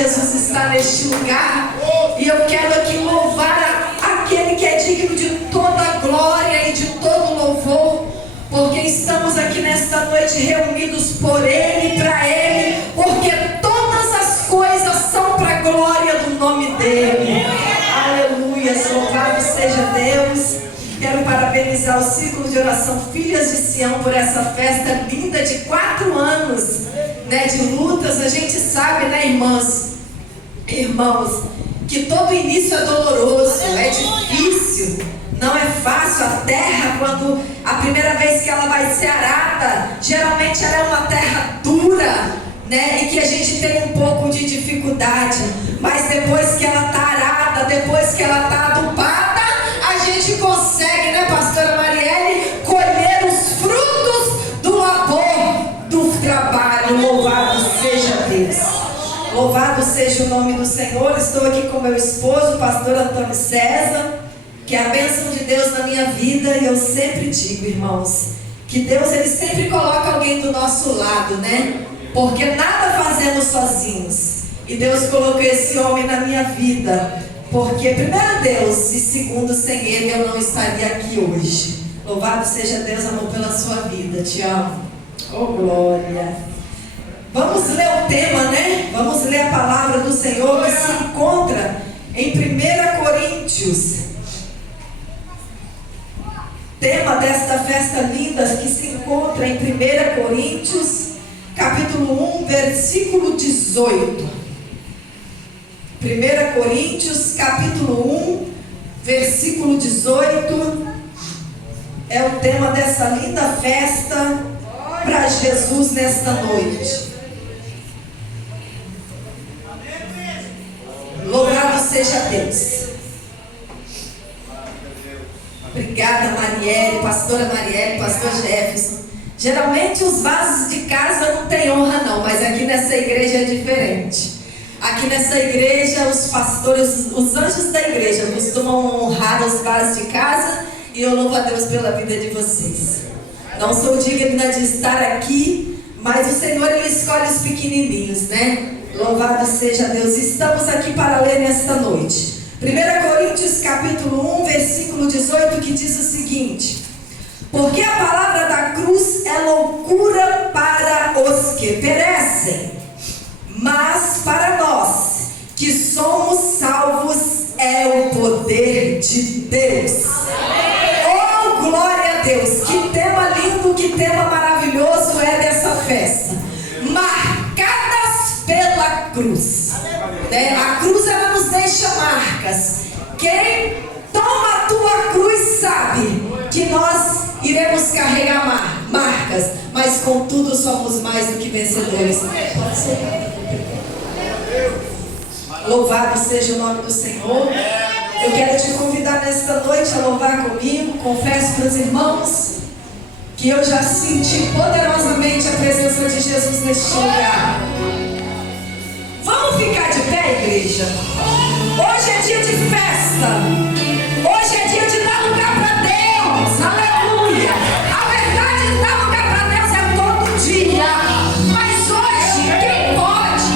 Jesus está neste lugar. E eu quero aqui louvar aquele que é digno de toda a glória e de todo louvor, porque estamos aqui nesta noite reunidos por Ele, para Ele, porque todas as coisas são para a glória do nome dEle. Aleluia, louvado seja Deus. Quero parabenizar o Círculo de Oração Filhas de Sião por essa festa linda de 4 anos, né, de lutas. A gente sabe, né, irmãos, que todo início é doloroso, é difícil, não é fácil. A terra, quando a primeira vez que ela vai ser arada, geralmente ela é uma terra dura, né, e que a gente tem um pouco de dificuldade. Mas depois que ela está arada, depois que ela está adubada, a gente consegue, né, pastora Marielle, colher os frutos do labor, do trabalho. Louvado seja Deus. Louvado seja o nome do Senhor. Estou aqui com meu esposo, o pastor Antônio César, que é a bênção de Deus na minha vida. E eu sempre digo, irmãos, que Deus, Ele sempre coloca alguém do nosso lado, né? Porque nada fazemos sozinhos. E Deus colocou esse homem na minha vida, porque primeiro Deus e segundo, sem Ele eu não estaria aqui hoje. Louvado seja Deus, amor, pela sua vida. Te amo. Oh, glória. Vamos ler o tema, né? Vamos ler a palavra do Senhor que se encontra em 1 Coríntios. Tema desta festa linda que se encontra em 1 Coríntios, capítulo 1, versículo 18. 1 Coríntios, capítulo 1, versículo 18, é o tema dessa linda festa para Jesus nesta noite. Louvado seja Deus. Obrigada, Marielle, pastora Marielle, pastor Jefferson. Geralmente os vasos de casa não têm honra não, mas aqui nessa igreja é diferente. Aqui nessa igreja, os pastores, os anjos da igreja costumam honrar os vasos de casa, e eu louvo a Deus pela vida de vocês. Não sou digna de estar aqui, mas o Senhor, Ele escolhe os pequenininhos, né? Louvado seja Deus. Estamos aqui para ler nesta noite 1 Coríntios capítulo 1, versículo 18, que diz o seguinte: porque a palavra da cruz é loucura para os que perecem, mas para nós que somos salvos é o poder de Deus. Oh, glória a Deus! Que tema lindo, que tema maravilhoso é dessa festa. Marcadas pela cruz, né? A cruz, ela nos deixa marcas. Quem toma a tua cruz sabe que nós iremos carregar marcas, mas contudo somos mais do que vencedores. Pode ser. Louvado seja o nome do Senhor. Eu quero te convidar nesta noite a louvar comigo. Confesso para os irmãos que eu já senti poderosamente a presença de Jesus neste lugar. Vamos ficar de pé, igreja? Hoje é dia de festa. Hoje é dia de dar lugar para Deus. Aleluia. A verdade, dar lugar para Deus é todo dia. Mas hoje, quem pode,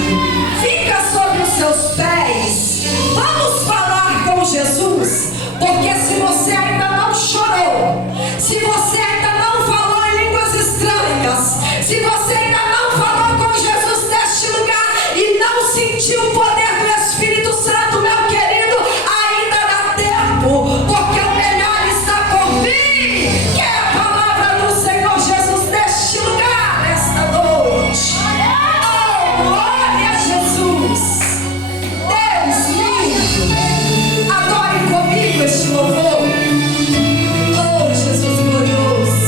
fica sobre os seus pés. Vamos falar com Jesus. Porque se você ainda não chorou, se você ainda não falou em línguas estranhas, se você ainda não falou com Jesus neste lugar e não sentiu o poder do Espírito Santo, meu querido, ainda dá tempo, porque o melhor está por vir, que é a palavra do Senhor Jesus neste lugar, nesta noite. Oh, glória a Jesus! Deus lindo! Adore comigo este louvor. Oh, Jesus glorioso!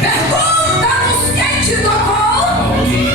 Pergunta-nos quem te tocou.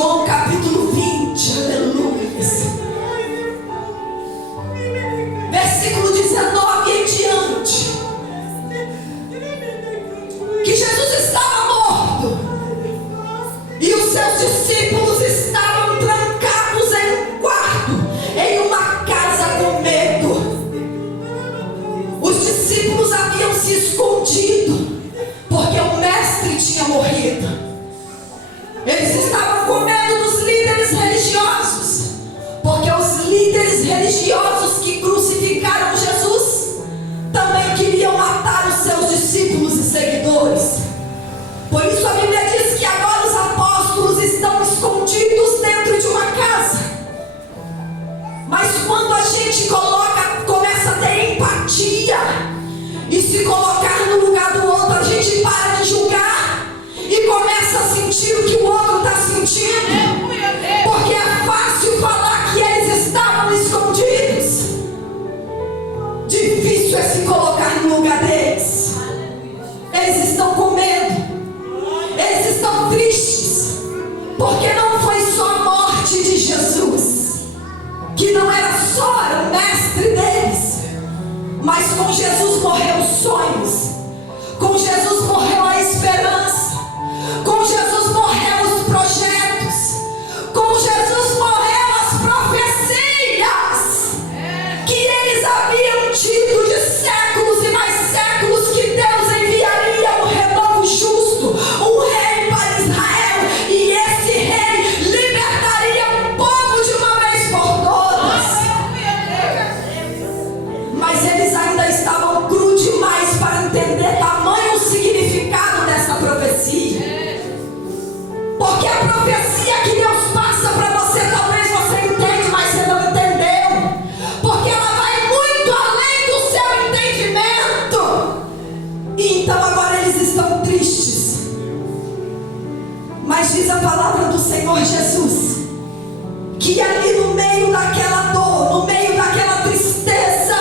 João capítulo 20, aleluia. Versículo 19 em diante. Que Jesus estava morto e os seus discípulos estavam trancados em um quarto, em uma casa com medo. Os discípulos haviam se escondido porque o mestre tinha morrido. Eles estavam com medo dos líderes religiosos, porque os líderes religiosos que crucificaram Jesus também queriam matar os seus discípulos e seguidores. Por isso a Bíblia diz que agora os apóstolos estão escondidos dentro de uma casa. Mas quando a gente começa a ter empatia e se colocar no lugar do outro, a gente para de julgar e começa a sentir o que o outro está sentindo. Porque é fácil falar que eles estavam escondidos. Difícil é se colocar no lugar deles. Eles estão com medo. Eles estão tristes. Porque não foi só a morte de Jesus, que não era só o mestre deles, mas com Jesus morreu os sonhos, com Jesus morreu a esperança, com Jesus morreu os projetos, com Jesus morreu as profecias que eles haviam tido de séculos e mais séculos, que Deus enviaria um renovo justo, um rei para Israel, e esse rei libertaria o povo de uma vez por todas. Mas eles ainda estavam crus demais para entender tamanho significado dessa profecia. Porque a profecia que Deus passa para você, talvez você entende, mas você não entendeu. Porque ela vai muito além do seu entendimento. E então agora eles estão tristes. Mas diz a palavra do Senhor Jesus que ali no meio daquela dor, no meio daquela tristeza,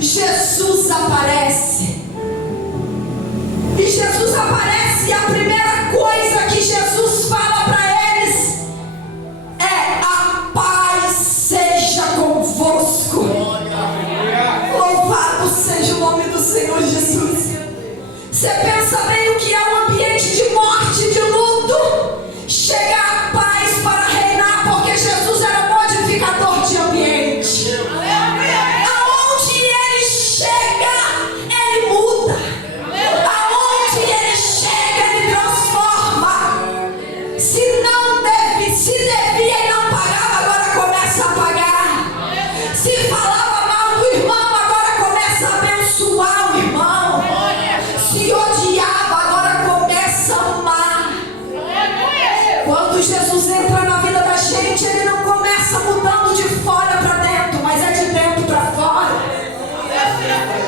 Jesus aparece. E Jesus aparece, e a primeira coisa que Jesus fala para eles é: a paz seja convosco. Louvado seja o nome do Senhor Jesus. Você pensa bem o que é um ambiente de morte, de luto. Chega a paz para reinar, porque Jesus era modificador de ambiente. Aonde ele chega, ele muda. Aonde ele chega, ele transforma. Se devia e não pagava, agora começa a pagar. Se falava mal do irmão, agora começa a abençoar o irmão. Se odiava, agora começa a amar. Quando Jesus entra na vida da gente, ele não começa mudando de fora para dentro, mas é de dentro para fora.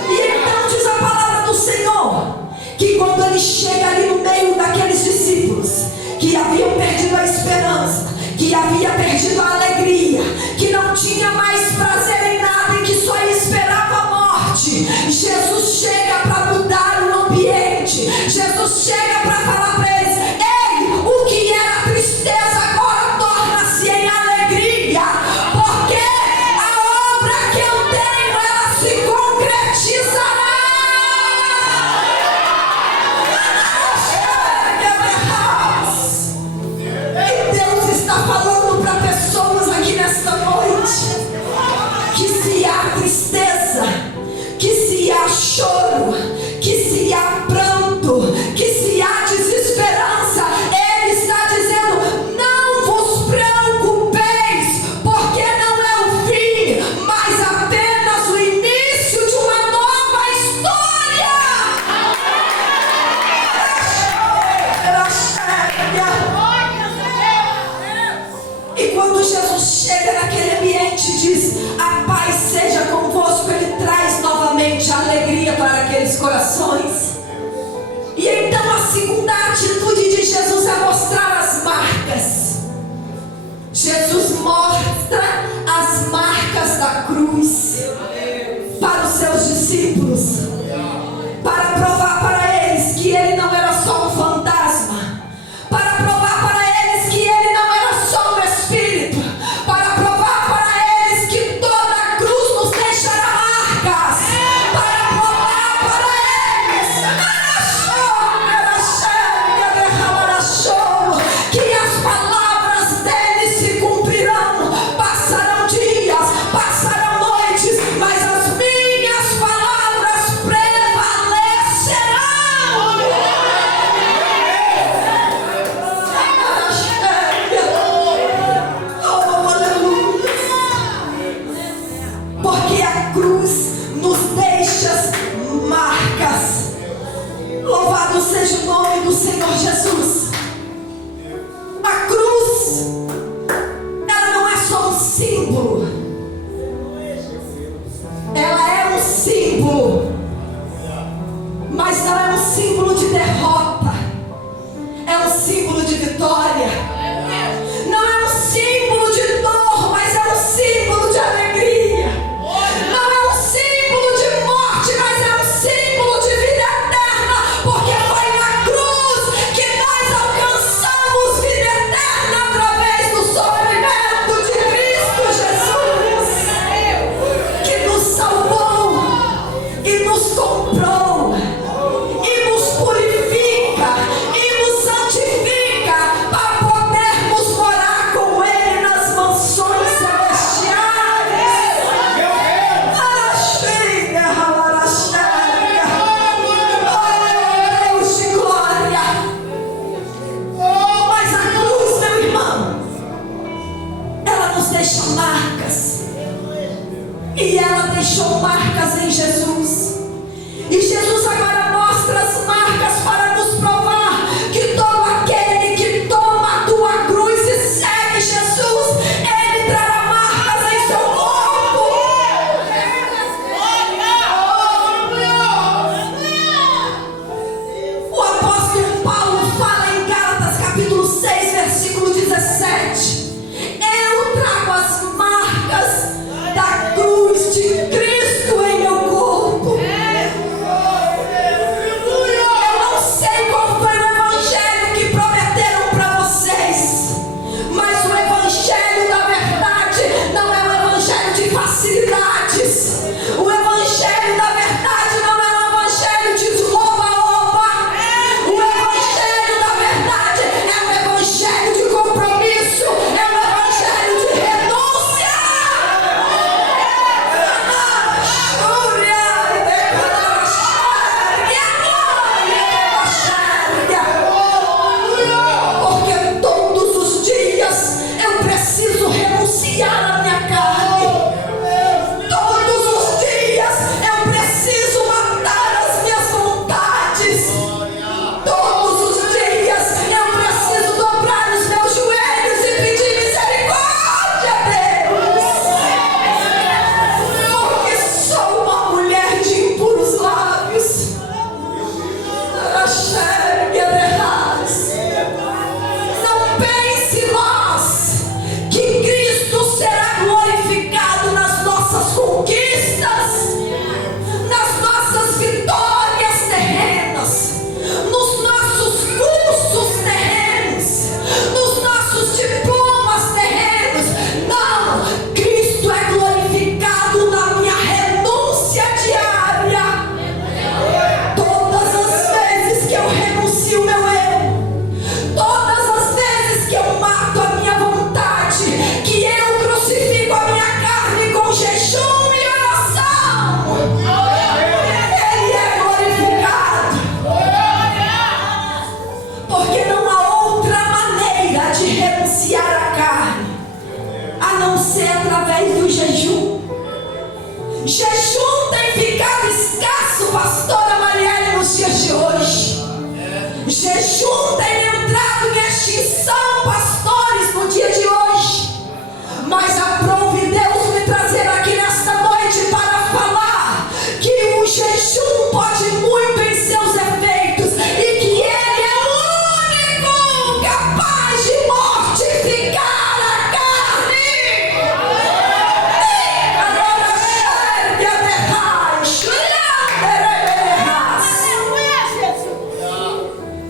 E então diz a palavra do Senhor que quando ele chega ali no meio daqueles discípulos que haviam perdido a esperança, que havia perdido a alegria, que não tinha mais prazer em nada e que só esperava a morte, Jesus chega para mudar o ambiente. Jesus chega para falar para eles: ei, o que era tristeza agora torna-se em alegria, porque a obra que eu tenho, ela se concretizará. E Deus está falando para pessoas aqui nesta noite que se há tristeza, que se há choro, que se há pranto, que se há desesperança, Ele está dizendo: não vos preocupeis, porque não é o fim, mas apenas o início de uma nova história. E quando Jesus chega naquele ambiente e diz: a paz seja convosco, ele traz novamente a alegria para aqueles corações. E então a segunda atitude de Jesus é mostrar as marcas. Jesus mostra as marcas da cruz para os seus discípulos, para provar para eles que ele não era só um fantasma, para provar para eles que ele não estas marcas. Louvado seja o nome do Senhor Jesus. A cruz, ela não é só um símbolo. Ela é um símbolo, mas não é um símbolo de derrota. É um símbolo de vitória. Não é um símbolo de dor, mas é um símbolo de alegria. Não é um símbolo de morte, mas é um símbolo de vida eterna, porque foi na cruz que nós alcançamos vida eterna através do sofrimento de Cristo Jesus, que nos salvou e nos comprou e nos purifica e nos santifica para podermos morar com Ele nas mansões celestiais. Oh, Deus de glória! Mas a cruz, meu irmão, ela nos deixa marcas. E ela deixou marcas em Jesus. E Jesus agora mostra as marcas para nos provar que todo aquele que toma a tua cruz e segue Jesus, ele trará marcas em seu corpo. O apóstolo Paulo fala em Gálatas capítulo 6, versículo 17: eu trago as marcas da cruz de Cristo em meu corpo. Eu não sei qual foi o evangelho que prometeram para vocês, mas o evangelho da verdade não é um evangelho de facilidades. O evangelho da verdade não é um evangelho de oba-oba. O evangelho da verdade é um evangelho de compromisso, é um evangelho de renúncia. Porque todos os dias eu preciso renunciar à minha carne. Todos os dias eu preciso matar as minhas vontades. Todos os dias eu preciso dobrar os meus joelhos e pedir misericórdia a Deus. Porque sou uma mulher de impuros lábios. Não pense nós que Cristo será glorificado nas nossas conquistas, nas nossas vitórias terrenas, nos nossos cursos terrenos, nos nossos diplomas terrenos. Não, Cristo é glorificado na minha renúncia diária. Todas as vezes que eu renuncio meu eu, todas as vezes que eu mato a minha vontade, que eu crucifico a minha carne com jejum e oração, Ele é glorificado. Porque não há outra maneira de renunciar à carne a não ser através do jejum. Jejum tem ficado escasso, pastora Marielle, nos dias de hoje. Jejum tem entrado em extinção, pastores, no dia de hoje. Mas aprove Deus me trazer aqui nesta noite para falar que o jejum pode muito em seus efeitos e que Ele é o único capaz de mortificar a carne.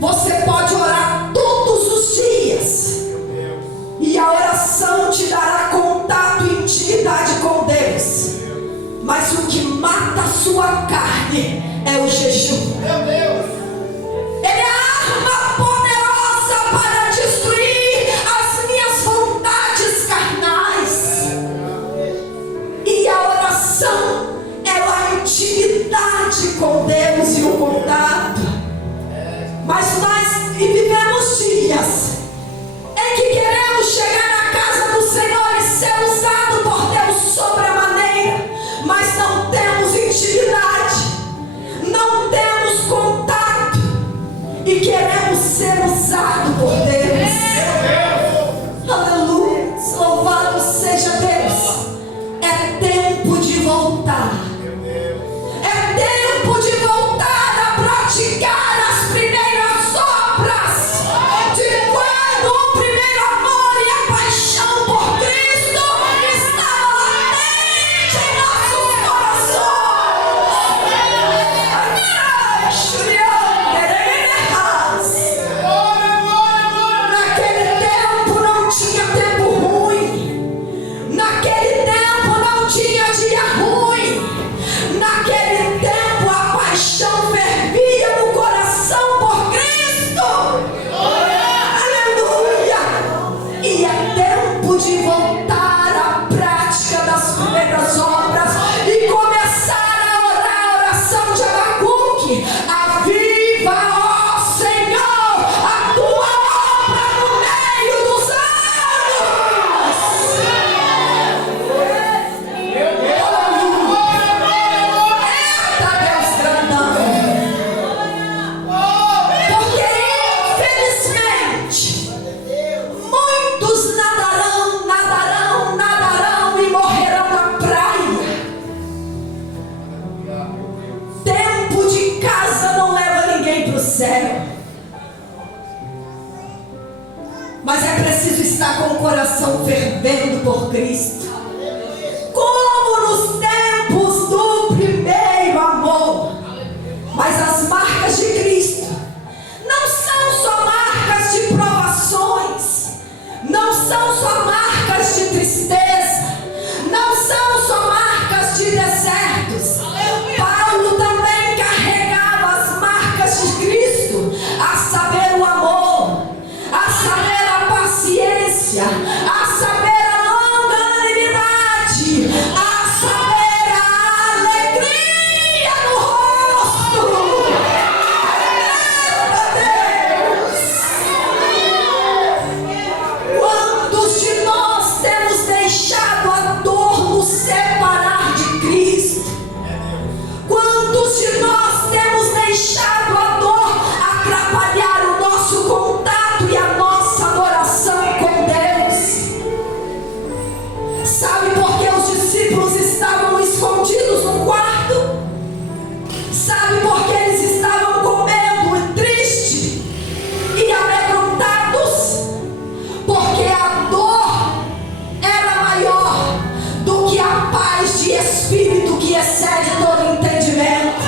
Você pode orar todos os dias e a oração te dará contato e intimidade com Deus. Mas o que mata a sua carne é o jejum. Ele é a arma poderosa para destruir as minhas vontades carnais. E a oração é a intimidade com Deus e o contato. Mas nós vivemos dias em que queremos chegar na casa do Senhor e ser usado por Deus sobre a maneira, mas não temos intimidade. céu. Mas é preciso estar com o coração fervendo por Cristo. Como nos tempos do primeiro amor. Mas as marcas de Cristo não são só marcas de provações, não são só marcas de tristeza, não são só marcas de desertos. Paulo também carregava as marcas de Cristo, a saber o amor, a saber a paciência, a saber a longanimidade, a saber a alegria no rosto. Quantos de nós temos deixado a dor nos separar de Cristo? Quantos de nós temos deixado a dor atrapalhar o nosso contato e a nossa adoração com Deus? Sabe por que os discípulos estavam escondidos no quarto? Sabe por que eles estavam com medo e tristes e amedrontados? Porque a dor era maior do que a paz de espírito que excede todo entendimento.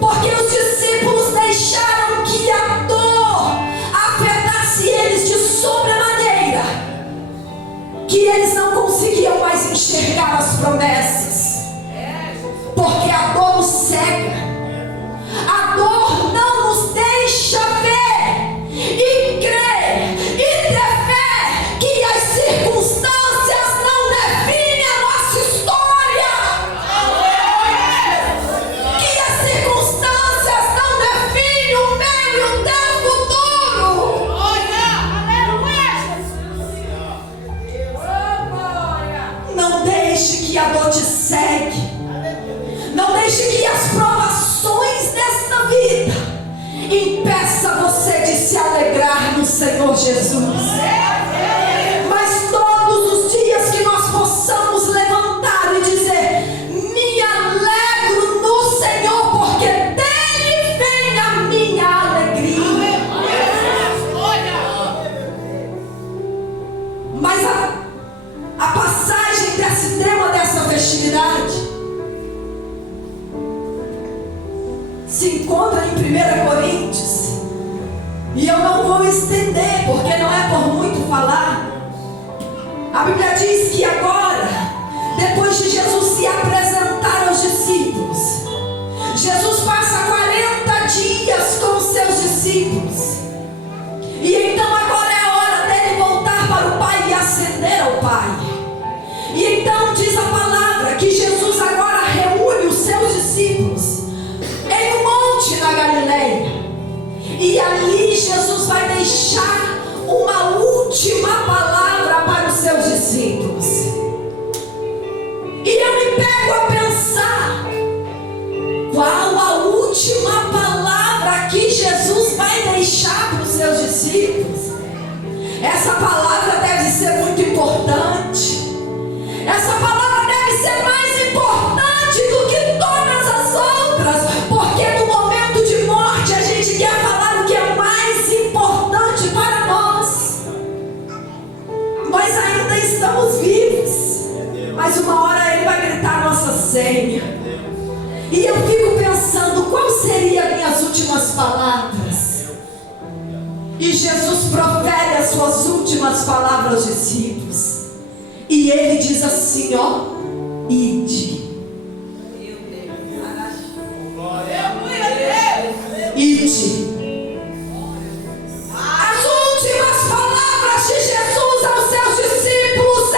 Porque os discípulos deixaram que a dor afetasse eles de sobremaneira, que eles não conseguiam mais enxergar as promessas. Porque a dor nos cega, a dor não nos deixa ver e crer e ter fé que as circunstâncias não definem a nossa história, que as circunstâncias não definem o meu e o teu futuro. Não deixe que a dor te cegue. Não deixe que as provações desta vida impeça você de se alegrar no Senhor Jesus. Mas todos os dias que nós possamos levantar e dizer: me alegro no Senhor, porque dele vem a minha alegria. Mas a passagem desse tema, dessa festividade, se encontra em 1 Coríntios, e eu não vou estender, porque não é por muito falar. A Bíblia diz que agora, depois de Jesus se apresentar aos discípulos, Jesus passa 40 dias com os seus discípulos, e então agora é a hora dele voltar para o Pai e ascender ao Pai. E então diz a palavra que Jesus agora reúne os seus discípulos em um monte na Galileia, e ali Jesus vai deixar uma última palavra para os seus discípulos. E eu me pego a pensar, qual a última palavra que Jesus vai deixar para os seus discípulos? Essa palavra deve ser muito importante. Essa palavra deve ser mais importante do que todas as outras, porque no momento de morte a gente quer falar o que é mais importante para nós. Nós ainda estamos vivos, mas uma hora ele vai gritar nossa senha. E eu fico pensando, qual seriam minhas últimas palavras? E Jesus profere as suas últimas palavras aos discípulos, e ele diz assim, ó: ide. Ide. As últimas palavras de Jesus aos seus discípulos é: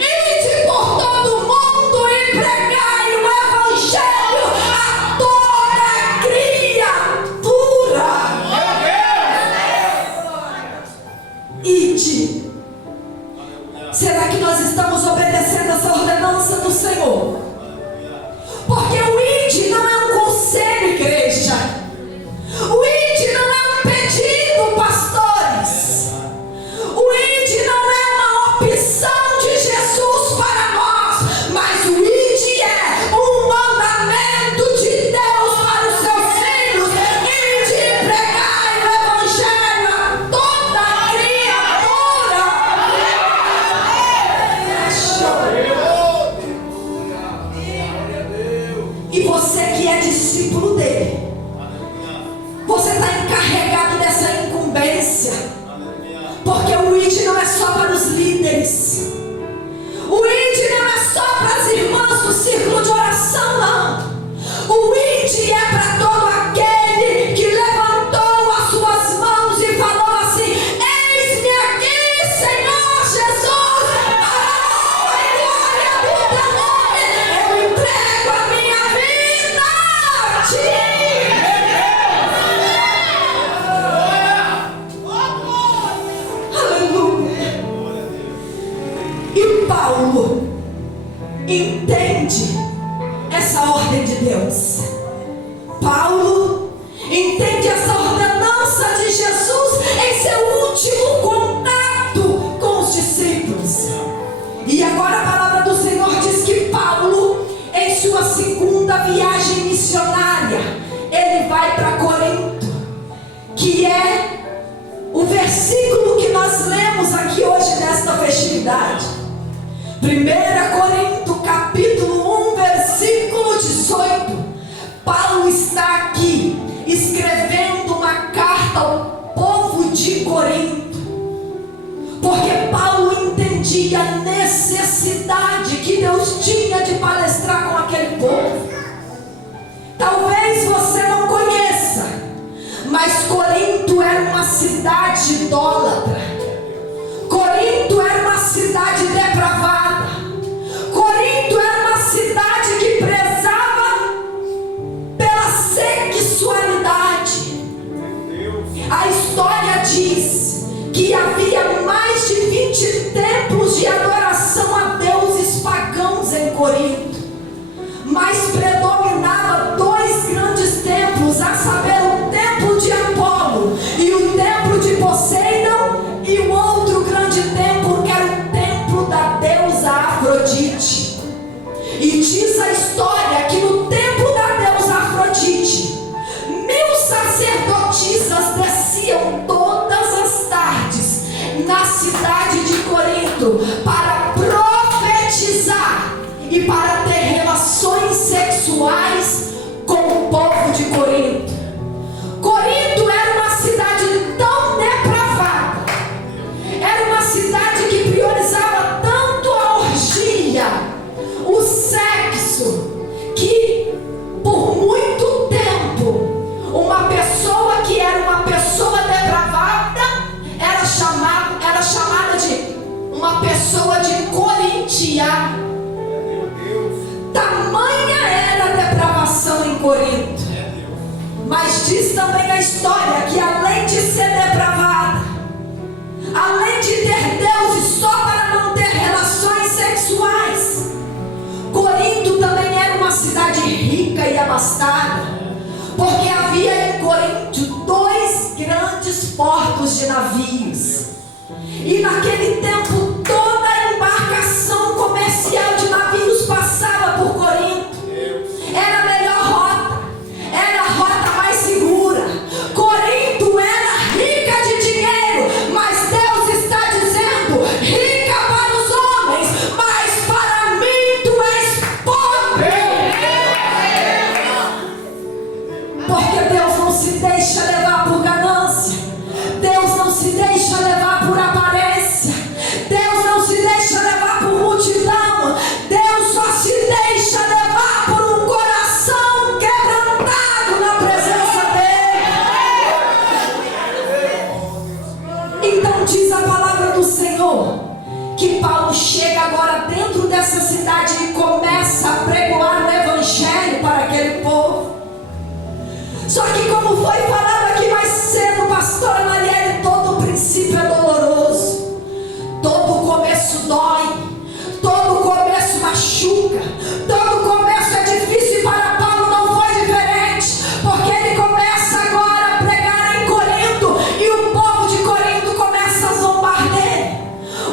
ide por todo mundo e pregai o evangelho a toda criatura. Ide. Será que nós estamos obedecendo essa ordenança do Senhor? E você que é discípulo dele, você está encarregado dessa incumbência. Porque o ID não é só para os líderes. O ID não é só para as irmãs do círculo de oração, não. O ID é para todo aquele que levantou as suas mãos e falou assim: eis-me aqui, Senhor Jesus, para a glória do teu nome, eu entrego a minha vida a ti. Aleluia. E Paulo entende essa ordem de Deus. Paulo entende essa ordenança de Jesus em seu último contato com os discípulos. E agora a palavra do Senhor diz que Paulo, em sua segunda viagem missionária, ele vai para Corinto, que é o versículo que nós lemos aqui hoje nesta festividade. 1 Corinto capítulo 1, versículo 18. Paulo está aqui escrevendo uma carta ao povo de Corinto, porque Paulo entendia a necessidade que Deus tinha de palestrar com aquele povo. Talvez você não conheça, mas Corinto era uma cidade idólatra. Corinto era uma cidade depravada. Corinto era uma cidade que prezava pela sexualidade. A história diz que havia mais de 20 templos de adoração a deuses pagãos em Corinto, mas predominava dois grandes templos, a saber, o templo de Apolo e o templo de Poseidon, e o outro grande templo que era o templo da deusa Afrodite. E diz a história que no templo da deusa Afrodite, 1000 sacerdotisas desciam todas as tardes na cidade de Corinto para profetizar e para ter relações sexuais com o povo de Corinto. Corinto era uma cidade tão depravada, era uma cidade que priorizava tanto a orgia, o sexo, que por muito tempo uma pessoa que era uma pessoa depravada era chamada de uma pessoa de corintiana. Tamanha era a depravação em Corinto. Mas diz também a história que além de ser depravada, além de ter deuses só para manter relações sexuais, Corinto também era uma cidade rica e abastada, porque havia em Corinto 2 grandes portos de navios. E naquele tempo toda a embarcação comercial de navios passava por Corinto. Era a melhor rota, era a rota mais segura. Corinto era rica de dinheiro, mas Deus está dizendo: rica para os homens, mas para mim tu és pobre. Porque Deus não se deixa levar por ganância, Deus não se deixa levar por aparência, Deus não se deixa levar por multidão, Deus só se deixa levar por um coração quebrantado na presença dele. Então diz a palavra do Senhor que Paulo chega agora dentro dessa cidade e começa a pregoar o evangelho para aquele povo. Só que, como foi falado aqui mais cedo, pastora Marielle, todo princípio é doloroso, todo começo dói, todo começo machuca, todo começo é difícil, e para Paulo não foi diferente, porque ele começa agora a pregar em Corinto e o povo de Corinto começa a zombar dele,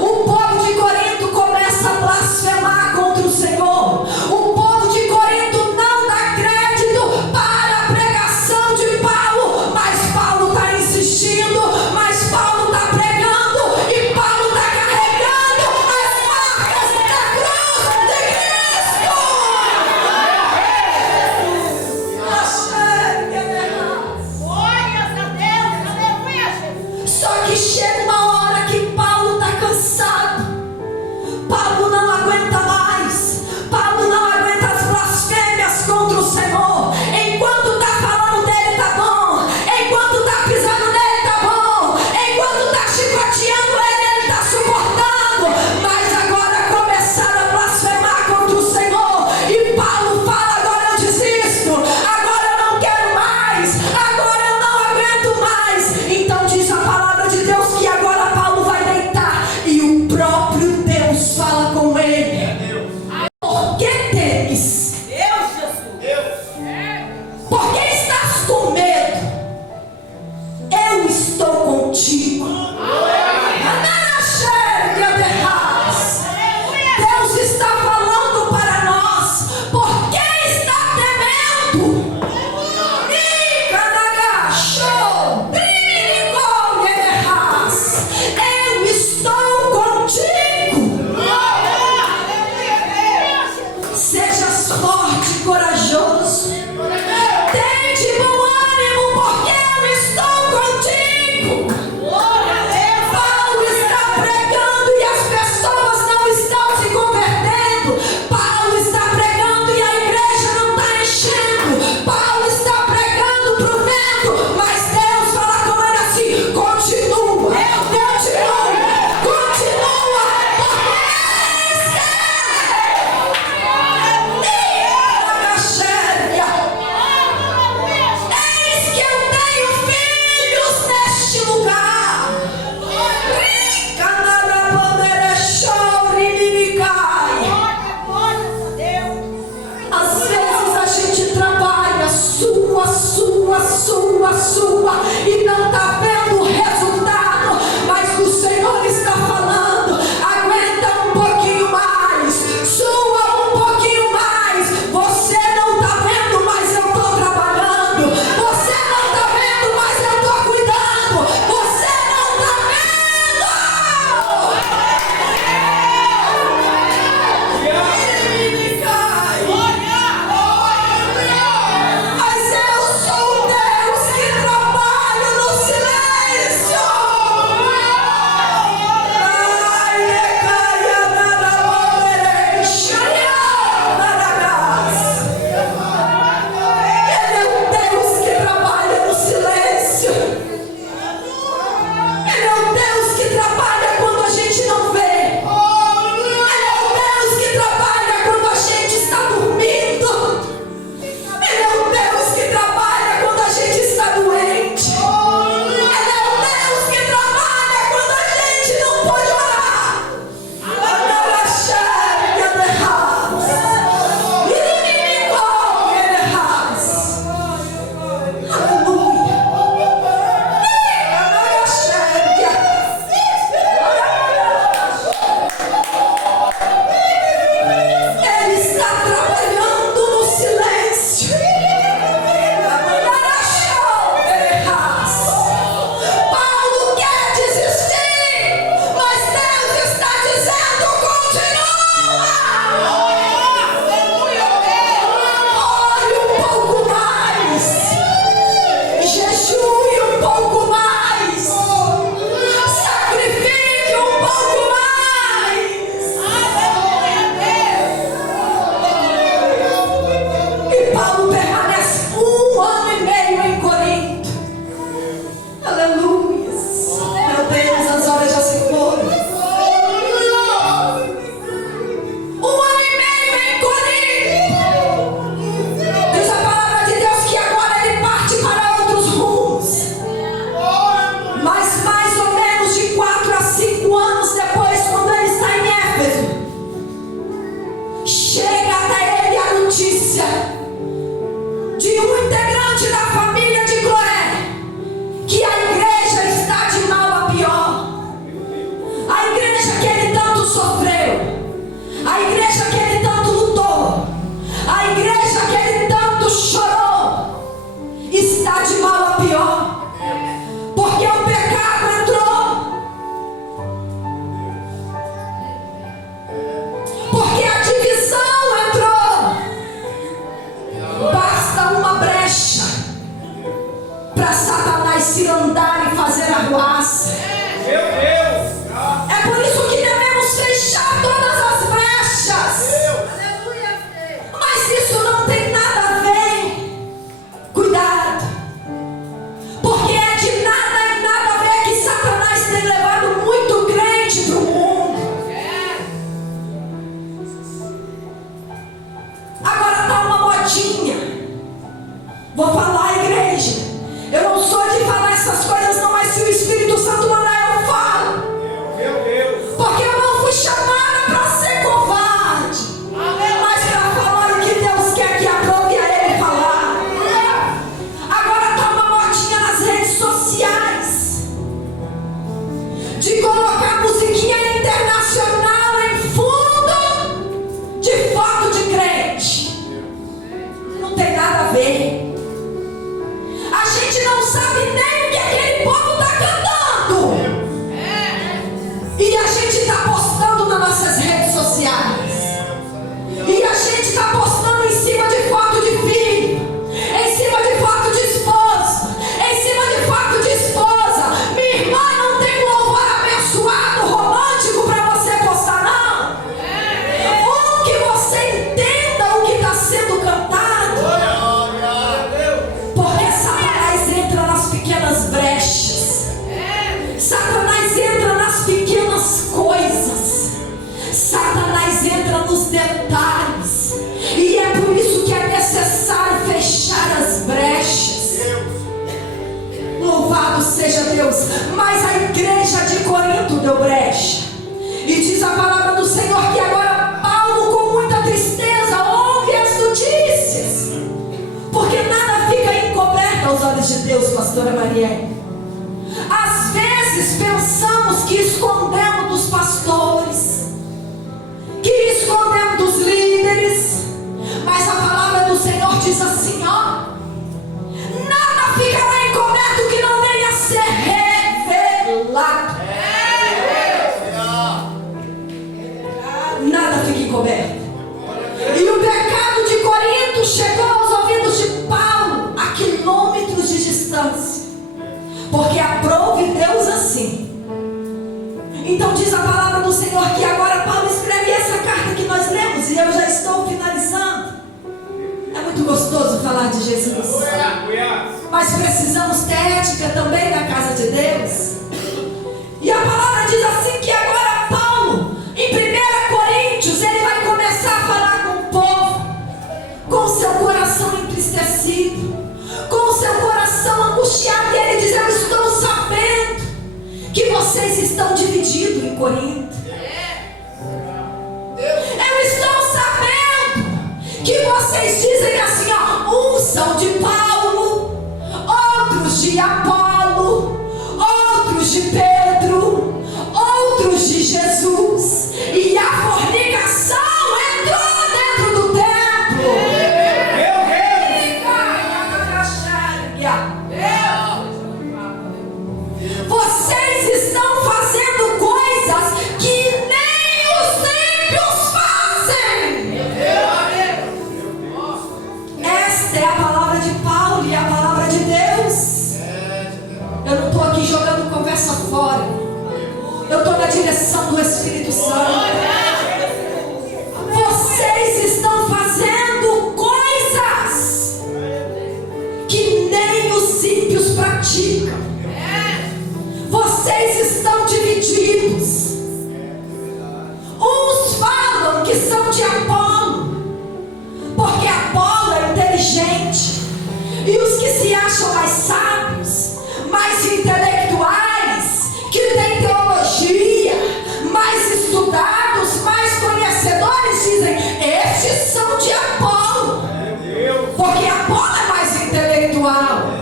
o povo de Corinto começa a blasfemar contra o Senhor, o povo de Corinto não dá crédito para a pregação de Paulo, mas Paulo está insistindo, mas Paulo está pregando e Paulo está carregando as marcas da cruz de Cristo. e não está vendo o resultado, mas o Senhor está falando: aguenta um pouquinho mais, sua um pouquinho mais. Você não está vendo, mas eu estou trabalhando. Você não está vendo, mas eu estou cuidando. Você não está vendo. Mas eu sou o Deus que trabalha no silêncio. Ele é um Deus que trabalha no silêncio. Ele é um Deus que trabalha quando a gente não vê. Ele é um Deus que trabalha quando a gente está dormindo. Ele é um Deus que trabalha quando a gente está doente. Ele é um Deus que trabalha quando a gente não pode orar. Ele está trabalhando no silêncio. Paulo quer desistir, mas Deus está dizendo: continua. Ore um pouco mais, jejue um pouco mais, sacrifique um pouco mais. E Paulo permanece 1 ano e meio em Corinto. Aleluia. Meu Deus, as horas já se foram. 1 ano e meio em Corinto. Diz a palavra de Deus que agora ele parte para outros rumos. Mas mais ou menos de 4 a 5 anos depois, quando ele está em Éfeso, chega até ele a notícia de um integrante da família de Cloé que a igreja está de mal a pior. A igreja que ele tanto sofreu, a igreja que ele tanto lutou, a igreja que ele tanto chorou, está de mal a pior, porque o pecado entrou, porque a divisão entrou. Basta uma brecha para Satanás se andar e fazer arruaça. É por isso que devemos fechar todas as brechas. Mas isso não tem nada a ver. Cuidado, porque é de nada em nada a ver que Satanás tem levado muito crente para o mundo. Agora está uma modinha. Vou falar, igreja. Eu não sou de falar essas coisas não, mas se o Espírito Santo mandar, eu falo. Porque eu não fui chamada para ser covarde, mas para falar o que Deus quer que aprove a Ele falar. Agora está uma modinha nas redes sociais de colocar musiquinha internacional em fundo de foto de crente. Não tem nada a ver. bastidores de Deus, pastora Marielle. Às vezes pensamos que escondemos dos pastores, que escondemos dos líderes, mas a palavra do Senhor diz assim, ó: nada ficará encoberto que não venha a ser revelado. Nada fica encoberto. E o pecado de Corinto chegou aos ouvidos de Paulo a quilômetros de distância, porque aprove Deus assim. Então diz a palavra do Senhor que agora Paulo escreve essa carta que nós lemos, e eu já estou finalizando. É muito gostoso falar de Jesus, mas precisamos ter ética também na casa de Deus. E a palavra diz assim que agora Paulo, em 1 Coríntios, ele vai começar a falar com o povo, com o seu coração entristecido, com o seu coração angustiado, e ele diz: eu estou sabendo que vocês estão divididos em Corinto. Eu estou sabendo que vocês dizem assim, ó: uns são de Paulo, outros de Apolo, outros de Pedro, outros de Jesus, e a fornicação entrou dentro do templo. Vocês estão fazendo coisas que nem os ímpios fazem. Esta é a palavra de Paulo e a palavra de Deus. Eu não estou aqui jogando conversa fora. Eu estou na direção do Espírito Santo. Vocês estão fazendo coisas que nem os ímpios praticam. Vocês estão divididos. Uns falam que são de Apolo, porque Apolo é inteligente, e os que se acham mais sábios, mais intelectuais, que têm teologia, mais estudados, mais conhecedores, dizem: estes são de Apolo, porque Apolo é mais intelectual.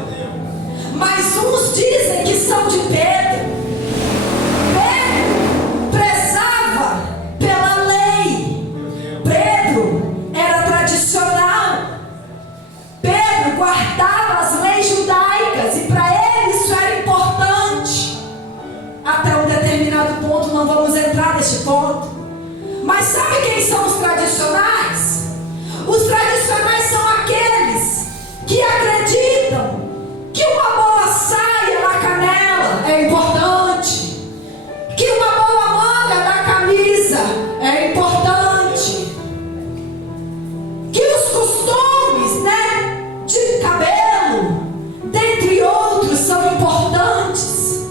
Mas uns dizem que são de Pedro. Pedro prezava pela lei. Pedro era tradicional. Pedro guardava as leis judaicas, e para ele isso era importante. Até um determinado ponto, não vamos entrar neste ponto. Mas sabe quem são os tradicionais? Os tradicionais são aqueles que acreditam que uma boa saia na canela é importante, que uma boa manga na camisa é importante, que os costumes, de cabelo, dentre outros, são importantes.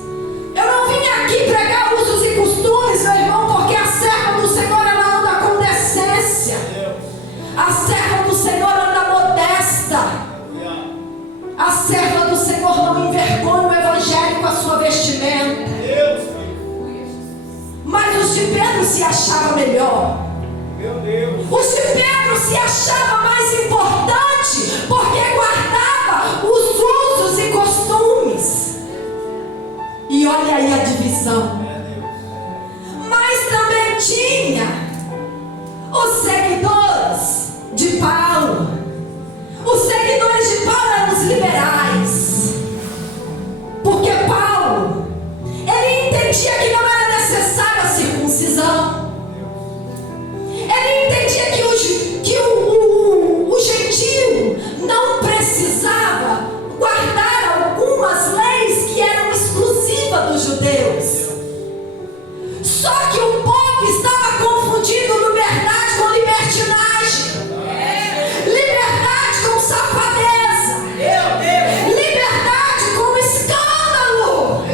Eu não vim aqui pregar usos e costumes, meu irmão, porque a serva do Senhor, ela anda com decência. A serva do Senhor anda modesta. A serva do Senhor não envergonha o evangelho com a sua vestimenta. Mas os de Pedro se achavam melhor. Os de Pedro se achavam mais importante, porque guardava os usos e costumes. E olha aí a divisão. Mas também tinha os seguidores de Paulo. Os seguidores de Paulo eram os liberais, porque Paulo, ele entendia que não era necessária a circuncisão. Ele entendia que o gentio não precisava guardar algumas leis que eram exclusivas dos judeus. Só que o povo estava confundindo liberdade com libertinagem, liberdade com safadeza, liberdade com escândalo.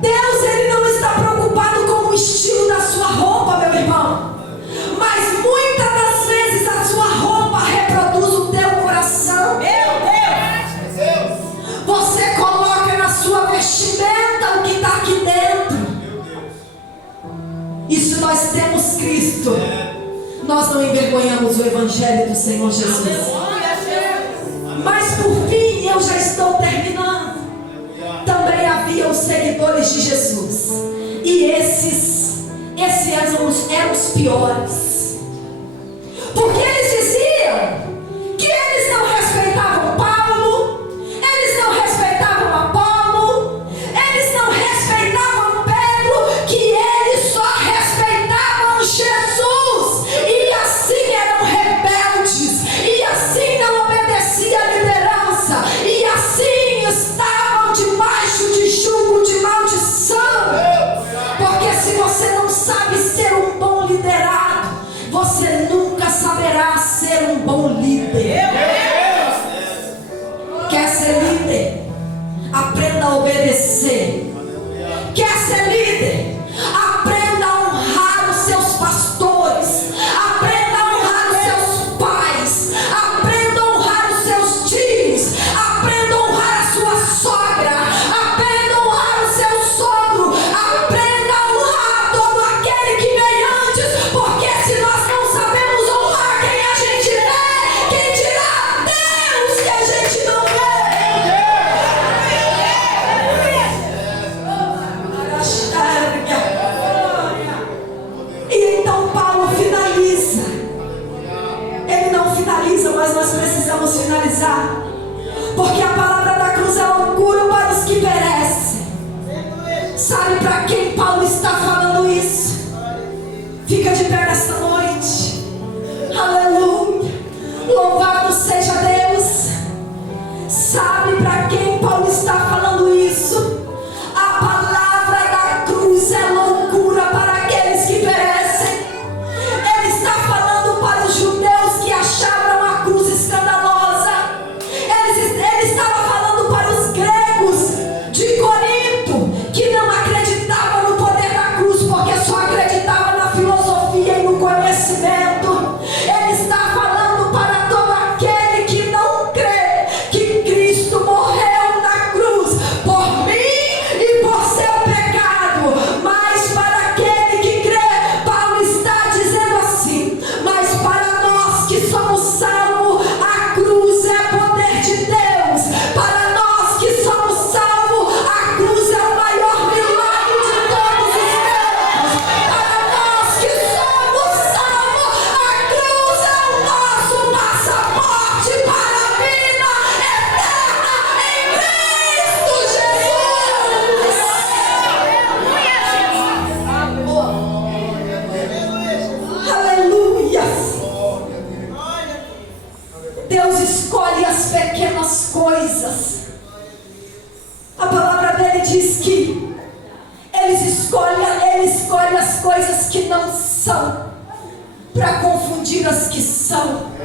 Deus, ele não está preocupado com o estilo da sua roupa, meu irmão, mas muitas das vezes a sua roupa reproduz o teu coração. Você coloca na sua vestimenta o que está aqui dentro. E se nós temos Cristo, nós não envergonhamos o evangelho do Senhor Jesus. Mas por fim, eu já estou terminando. Também havia os seguidores de Jesus. E esses eram os piores. Porque eles diziam que eles não respeitavam Paulo, eles não respeitavam Apolo, eles não respeitavam Pedro, que eles só respeitavam Jesus. E assim eram rebeldes, e assim não obedeciam à liderança, e assim estavam debaixo de jugo de maldição. Porque se você não sabe ser um bom liderado, você nunca saberá ser um bom líder. Quer ser líder? Aprenda a obedecer. Quer ser líder? Aprenda a honrar os seus pastores. Aprenda a honrar os seus pais. Aprenda a honrar os seus tios. Aprenda a honrar a sua sogra. Aprenda a honrar o seu sogro. Aprenda a honrar todo aquele que veio antes. Porque se nós não sabemos honrar quem a gente vê, quem dirá Deus que a gente não vê? E então Paulo finaliza. Ele não finaliza, mas nós precisamos finalizar. Porque a palavra da cruz é loucura para os que perecem. Sabe para quem Paulo está falando isso? Fica de pé nesta noite. Aleluia. Louvado seja Deus. Sabe para quem Paulo está falando isso? A palavra da cruz é loucura para aqueles que perecem. Ele está falando para os judeus que acharam a cruz escandalosa. Ele estava falando para os gregos de Corinto, que não acreditavam no poder da cruz, porque só acreditavam na filosofia e no conhecimento. Ele está falando para todo aquele que não crê que Cristo morreu na cruz por mim e por seu pecado. Mas para aquele que crê, Paulo está dizendo assim: mas para nós que somos salvos, a cruz é poder de Deus. Para nós que somos salvos, a cruz é o maior milagre de todos os tempos. Para nós que somos salvos, a cruz é o nosso passaporte para a vida eterna em Cristo Jesus. Aleluia. Deus escolhe as pequenas coisas. A palavra dele diz que ele escolhe as coisas que não são, para confundir as que são.